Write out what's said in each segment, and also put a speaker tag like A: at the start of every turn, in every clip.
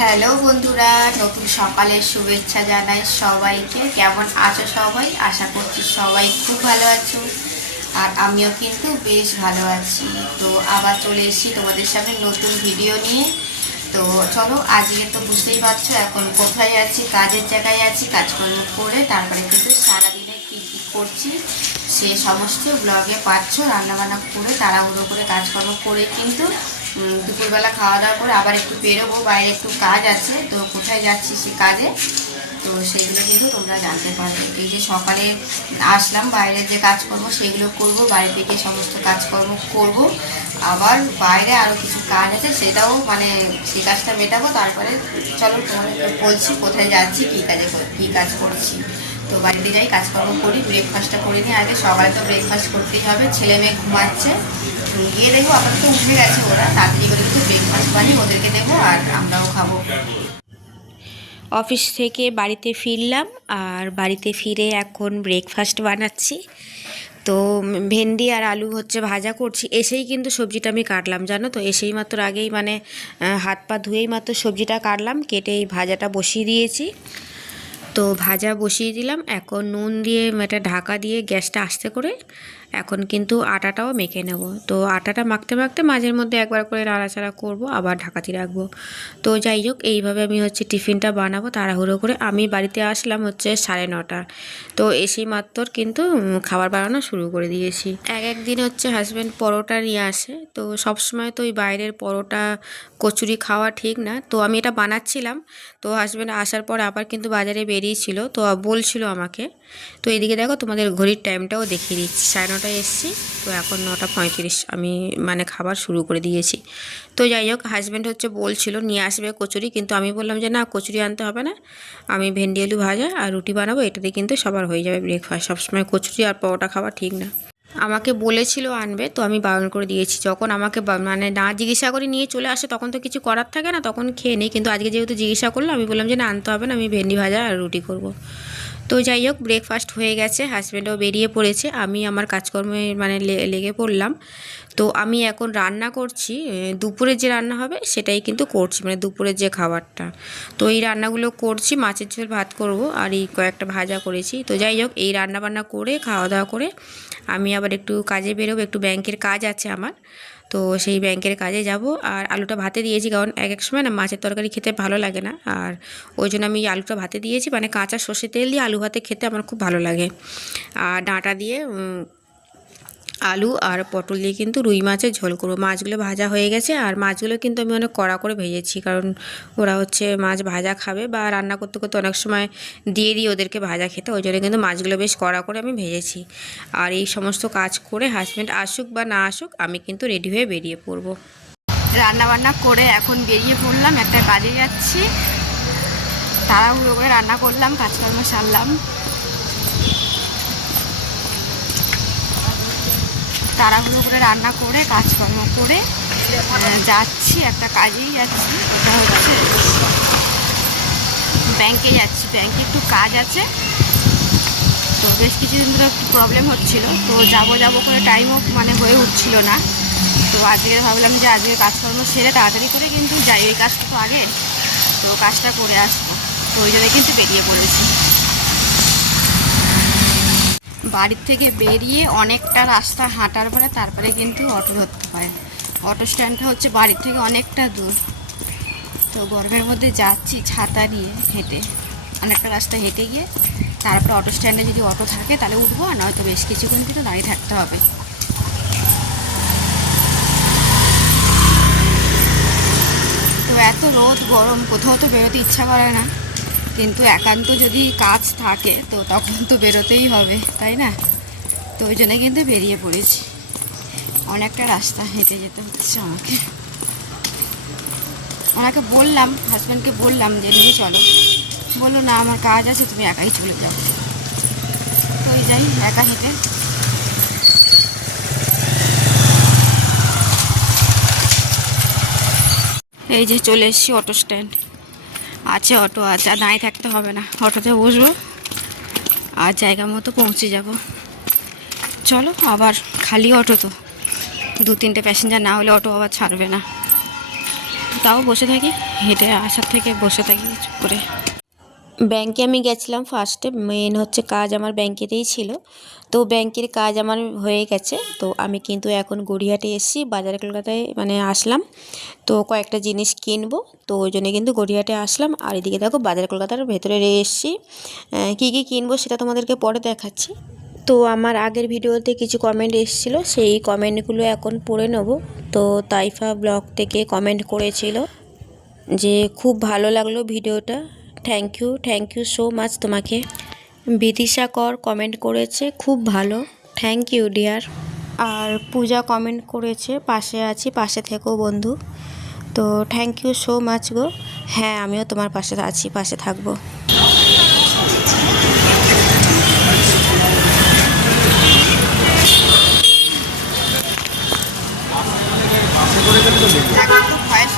A: Hello বন্ধুরা, নতুন সকালের শুভেচ্ছা জানাই সবাইকে। কেমন আছো সবাই? আশা করছি সবাই খুব ভালো আছো। আর আমিও কিন্তু বেশ ভালো আছি। তো আবার চলে এসেছি তোমাদের সামনে নতুন ভিডিও নিয়ে। তো চলো, আজকে তো বুঝতেই পারছ, এখন কোথায় আছি, কাজের জায়গায় আছি, কাজকর্ম করে তারপরে কিন্তু সারাদিনে কী কী করছি, সে সমস্ত ব্লগে পাচ্ছ, রান্নাবান্না করে, তাড়াহুড়ো করে কাজকর্ম করে কিন্তু দুপুরবেলা খাওয়া দাওয়া করে আবার একটু বেরোবো, বাইরে একটু কাজ আছে, তো কোথায় যাচ্ছি সে কাজে? তো সেইগুলো কিন্তু তোমরা জানতে পারবে। এই যে সকালে আসলাম বাইরে যে কাজকর্ম সেগুলো করব, বাড়িতে গিয়ে সমস্ত কাজকর্ম করব। আবার বাইরে আরও কিছু কাজ আছে, সেটাও মানে সেই কাজটা মেটাবো, তারপরে চলো তোমাদেরকে বলছি কোথায় যাচ্ছি, কী কাজে কী কাজ করছি। তো বাড়িতে যাই, কাজকর্ম করি ব্রেকফাস্টটা করে নিই আগে। সকালে তো ব্রেকফাস্ট করতেই হবে, ছেলে মেয়ে ঘুমাচ্ছে। তো গিয়ে দেখব, আপাতত উঠে গেছে ওরা। তাড়াতাড়ি করে ব্রেকফাস্ট বানিয়ে ওদেরকে দেবো আর আমরাও খাব।
B: অফিস থেকে বাড়িতে ফিরলাম আর বাড়িতে ফিরে এখন ব্রেকফাস্ট বানাচ্ছি। তো ভেন্ডি আর আলু হচ্ছে ভাজা করছি। এসেই কিন্তু সবজিটা আমি কাটলাম, জানো তো? এসেই মাত্র আগেই মানে হাত পা ধুয়েই মাত্র সবজিটা কাটলাম, কেটে এই ভাজাটা বসিয়ে দিয়েছি। তো ভাজা বসিয়ে দিলাম। এখন নুন দিয়ে একটা ঢাকা দিয়ে গ্যাসটা আস্তে করে এখন কিন্তু আটাটাও মেখে নেব। তো আটাটা মাখতে মাখতে মাঝের মধ্যে একবার করে নাড়াচাড়া করব, আবার ঢাকাতি রাখব। তো যাই হোক, এইভাবে আমি হচ্ছে টিফিনটা বানাবো তাড়াহুড়ো করে। আমি বাড়িতে আসলাম হচ্ছে সাড়ে নটা তো এসেই মাত্র কিন্তু খাবার বানানো শুরু করে দিয়েছি। এক একদিন হচ্ছে হাজব্যান্ড পরোটা নিয়ে আসে। তো সবসময় তো ওই বাইরের পরোটা, কচুরি খাওয়া ঠিক না। তো আমি এটা বানাচ্ছিলাম। তো হাজব্যান্ড আসার পর আবার কিন্তু বাজারে বেরিয়েছিল। তো বলছিল আমাকে, তো এদিকে দেখো তোমাদের ঘড়ির টাইমটাও দেখিয়ে দিচ্ছি। সাড়ে নটায় এসেছি। তো এখন নটা পঁয়ত্রিশ। আমি মানে খাবার শুরু করে দিয়েছি। তো যাই হোক হাজব্যান্ড হচ্ছে বলছিল, নিয়ে আসবে কচুরি। কিন্তু আমি বললাম যে, না, কচুরি আনতে হবে না। আমি ভেন্ডি, আলু ভাজা আর রুটি বানাবো। এটাতে কিন্তু সবার হয়ে যাবে ব্রেকফাস্ট সবসময় কচুরি আর পরোটা খাওয়া ঠিক না। আমাকে বলেছিল আনবে, তো আমি বারণ করে দিয়েছি। যখন আমাকে মানে না জিজ্ঞাসা করে নিয়ে চলে আসে, তখন তো কিছু করার থাকে না, তখন খেয়ে নিই। কিন্তু আজকে যেহেতু জিজ্ঞাসা করল, আমি বললাম যে, না, আনতে হবে না, আমি ভেন্ডি ভাজা আর রুটি করব। তো যাই হোক ব্রেকফাস্ট হয়ে গেছে হাজব্যান্ডও বেরিয়ে পড়েছে আমি আমার কাজকর্মে মানে লেগে পড়লাম। তো আমি এখন রান্না করছি এ, দুপুরের যে রান্না হবে সেটাই কিন্তু করছি মানে দুপুরের যে খাবারটা। তো এই রান্নাগুলো করছি মাছের ঝোল ভাত করব আর এই কয়েকটা ভাজা করেছি। তো যাই হোক এই রান্না বান্না করে খাওয়া দাওয়া করে আমি আবার একটু কাজে বেরোবো একটু ব্যাংকের কাজ আছে আমার। তো সেই ব্যাংকের কাজে যাব। আর আলুটা ভাতে দিয়েছি, কারণ এক এক সময় না মাছের তরকারি খেতে ভালো লাগে না। আর ওই জন্য আমি আলুটা ভাতে দিয়েছি মানে কাঁচা সর্ষে তেল দিয়ে আলু ভাতে খেতে আমার খুব ভালো লাগে। আর ডাঁটা দিয়ে আলু আর পটল দিয়ে কিন্তু রুই মাছের ঝোল করব। মাছগুলো ভাজা হয়ে গেছে আর মাছগুলো কিন্তু আমি অনেক কড়া করে ভেজেছি কারণ ওরা হচ্ছে মাছ ভাজা খাবে বা রান্না করতে করতে অনেক সময় দিয়ে দিই ওদেরকে ভাজা খেতে। ওই জন্য কিন্তু মাছগুলো বেশ কড়া করে আমি ভেজেছি। আর এই সমস্ত কাজ করে হাজব্যান্ড আসুক বা না আসুক, আমি কিন্তু রেডি হয়ে বেরিয়ে পড়ব।
A: রান্না বান্না করে এখন বেরিয়ে পড়লাম, একটা কাজে যাচ্ছি। তাড়াহুড়ো করে রান্না করলাম, কাজকর্ম সারলাম। তাড়াহুড়ো করে রান্না করে, কাজকর্ম করে যাচ্ছি, একটা কাজেই যাচ্ছি, ওটা হচ্ছে ব্যাংকে যাচ্ছি। ব্যাংকে একটু কাজ আছে, তো বেশ কিছুদিন ধরে একটু প্রবলেম হচ্ছিল। তো যাব যাব করে টাইমও মানে হয়ে উঠছিল না। তো আজকে ভাবলাম যে আজকে কাজকর্ম সেরে তাড়াতাড়ি করে কিন্তু যাই ওই কাজটা তো আগে, তো কাজটা করে আসব। তো ওই জন্য কিন্তু বেরিয়ে পড়েছি। বাড়ির থেকে বেরিয়ে অনেকটা রাস্তা হাঁটার পরে তারপরে কিন্তু অটো ধরতে হয়। অটো স্ট্যান্ডটা হচ্ছে বাড়ির থেকে অনেকটা দূর। তো গরমের মধ্যে যাচ্ছি ছাতা নিয়ে হেঁটে। অনেকটা রাস্তা হেঁটে গিয়ে তারপরে অটো স্ট্যান্ডে যদি অটো থাকে তাহলে উঠবো, আর নয়তো বেশ কিছুক্ষণ কিন্তু দাঁড়িয়ে থাকতে হবে। তো এত রোদ, গরম, কোথাও তো বেরোতে ইচ্ছা করে না। কিন্তু একান্ত যদি কাজ থাকে, তো তখন তো বেরোতেই হবে, তাই না? তো ওই জন্য কিন্তু বেরিয়ে পড়েছি। অনেকটা রাস্তা হেঁটে যেতে হচ্ছে আমাকে। ওনাকে বললাম হাজব্যান্ডকে বললাম যে, নিয়ে চলো। বলল, না, আমার কাজ আছে, তুমি একাই চলে যাও। তো ওই যাই, একা হেঁটে। এই যে চলে এসেছি অটো স্ট্যান্ড। আছে, অটো আছে, আর দাঁড়িয়ে থাকতে হবে না। অটোতে বসবো, আর জায়গা মতো পৌঁছে যাব। চলো, আবার খালি অটো তো। দু, তিনটে প্যাসেঞ্জার না হলে অটো আবার ছাড়বে না।
B: তাও বসে থাকি, হেঁটে আসার থেকে বসে থাকি, চুপ করে। ব্যাংকে আমি গেছিলাম ফার্স্টে মেন হচ্ছে কাজ আমার ব্যাংকেতেই ছিল। তো ব্যাংকের কাজ আমার হয়ে গেছে, তো আমি কিন্তু এখন গড়িয়াহাটে এসেছি, বাজার কলকাতায় মানে আসলাম। তো কয়েকটা জিনিস কিনবো, তো ওই জন্য কিন্তু গড়িয়াহাটে আসলাম। আর এদিকে দেখো বাজার কলকাতার ভেতরে এসেছি। কী কী কিনবো সেটা তোমাদেরকে পরে দেখাচ্ছি। তো আমার আগের ভিডিওতে কিছু কমেন্ট এসেছিল, সেই কমেন্টগুলো এখন পড়ে নেব। তো তাইফা ব্লগ থেকে কমেন্ট করেছিল যে, খুব ভালো লাগল ভিডিওটা। Thank you thank you so much তোমাকে। বিদিশা কর কমেন্ট করেছে খুব ভালো। থ্যাংক ইউ ডিয়ার আর পূজা কমেন্ট করেছে পাশে আছি পাশে থেকো বন্ধু। তো থ্যাংক ইউ সো মাচ গো। হ্যাঁ আমিও তোমার পাশে আছি পাশে থাকব।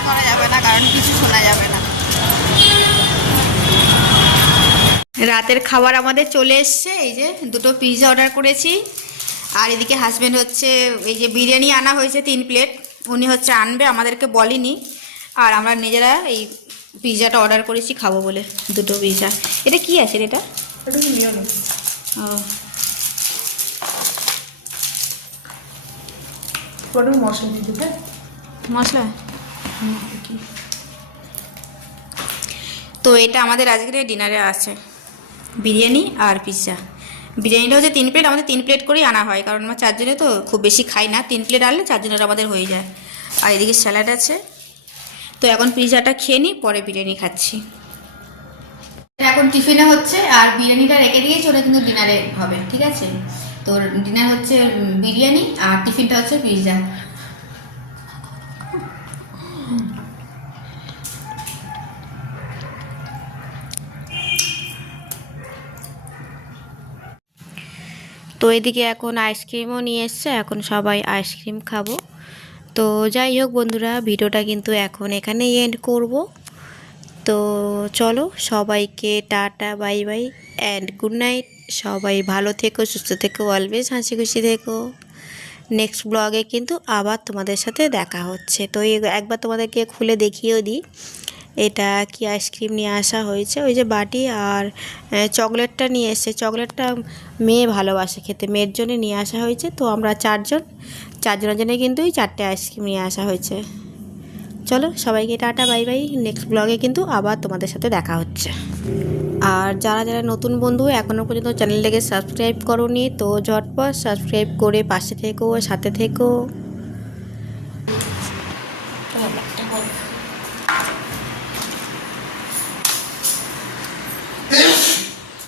A: করা যাবে না কারণ কিছু শোনা যাবে না। রাতের খাবার আমাদের চলে এসছে এই যে দুটো পিৎজা অর্ডার করেছি। আর এদিকে হাজব্যান্ড হচ্ছে এই যে বিরিয়ানি আনা হয়েছে তিন প্লেট উনি হচ্ছে আনবে আমাদেরকে বলেনি। আর আমরা নিজেরা এই পিৎজাটা অর্ডার করেছি খাব বলে দুটো পিৎজা এটা কি আছে এটা? ও।
C: মশলা
A: মশলা? তো এটা আমাদের আজকের ডিনারে আছে। বিরিয়ানি আর পিৎজা বিরিয়ানিটা হচ্ছে তিন প্লেট আমাদের তিন প্লেট করেই আনা হয়, কারণ আমরা চারজনে তো খুব বেশি খাই না। তিন প্লেট আনলে চারজনের আমাদের হয়ে যায়। আর এদিকে স্যালাড আছে। তো এখন পিৎজাটা খেয়ে নিই, পরে বিরিয়ানি খাচ্ছি। এখন টিফিনে হচ্ছে, আর বিরিয়ানিটা রেখে দিয়েছি, ওটা কিন্তু ডিনারে হবে, ঠিক আছে? তো ডিনার হচ্ছে বিরিয়ানি আর টিফিনটা হচ্ছে পিৎজা
B: তো এদিকে এখন আইসক্রিমও নিয়ে এসছে, এখন সবাই আইসক্রিম খাব। তো যাই হোক বন্ধুরা, ভিডিওটা কিন্তু এখন এখানেই এন্ড করব। তো চলো সবাইকে tata, bye bye and good night সবাই ভালো থেকো, সুস্থ থেকো অলওয়েজ হাসি খুশি থেকো। নেক্সট ব্লগে কিন্তু আবার তোমাদের সাথে দেখা হচ্ছে। তো একবার তোমাদেরকে খুলে দেখিয়েও দিই। এটা কি আইসক্রিম নিয়ে আসা হয়েছে? ওই যে বাটি আর চকলেটটা নিয়ে এসছে। চকলেটটা মেয়ে ভালোবাসে খেতে, মেয়ের জন্য নিয়ে আসা হয়েছে। তো আমরা চারজন, চারজনের জন্য কিন্তু এই চারটে আইসক্রিম নিয়ে আসা হয়েছে। চলো সবাইকে টাটা, বাই বাই। নেক্সট ব্লগে কিন্তু আবার তোমাদের সাথে দেখা হচ্ছে। আর যারা যারা নতুন বন্ধু এখনও পর্যন্ত চ্যানেলটাকে সাবস্ক্রাইব করোনি, তো ঝটপট সাবস্ক্রাইব করে পাশে থেকো, সাথে থেকো।